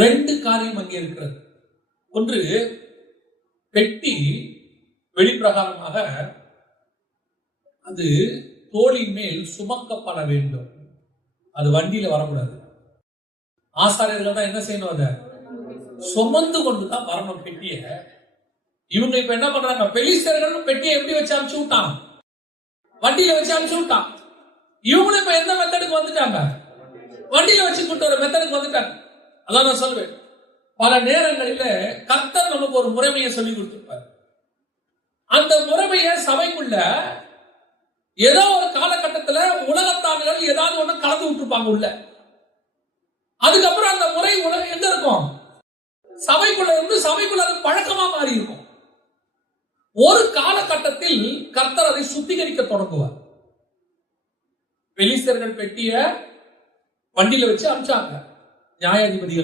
ரெண்டு காரியம் அங்கே இருக்கிறது. ஒன்று, பெட்டி வெளிப்பிரகாரமாக அது தோளின் மேல் சுமக்கப்பட வேண்டும். அது வண்டியில வரக்கூடாது. ஆசாரியர்கள் தான் என்ன செய்யணும்? அதை சுமந்து கொண்டுதான் வரணும் பெட்டிய. இவங்க இப்ப என்ன பண்றாங்க? பெலிஸ்தர்கள் பெட்டியை எப்படி வச்சு அனுப்பிச்சு விட்டான்? வண்டியில வச்சு அனுப்பிச்சு விட்டான். இவங்களும் இப்ப எந்த மெத்தடுக்கு வந்துட்டாங்க? வண்டியில வச்சு கூட்டு வர மெத்தடுக்கு வந்துட்டாங்க. அதான் நான் சொல்வேன், பல நேரங்களில கர்த்தர் நமக்கு ஒரு முறைமையை சொல்லி கொடுத்திருப்பார். அந்த முறைமையை சபைக்குள்ள ஏதோ ஒரு காலகட்டத்தில் உலகத்தார்கள் ஏதாவது ஒண்ணு கலந்து விட்டுருப்பாங்க உள்ள. அதுக்கப்புறம் அந்த முறை எங்க இருக்கும்? சபைக்குள்ள இருந்து சபைக்குள்ள அது பழக்கமா மாறி இருக்கும். ஒரு காலகட்டத்தில் கர்த்தர் அதை சுத்திகரிக்க தொடங்குவார். பெலிஸ்தர்கள் பெட்டிய வண்டியில வச்சு அனுப்பிச்சாங்க நியாயாதிபதிகள்.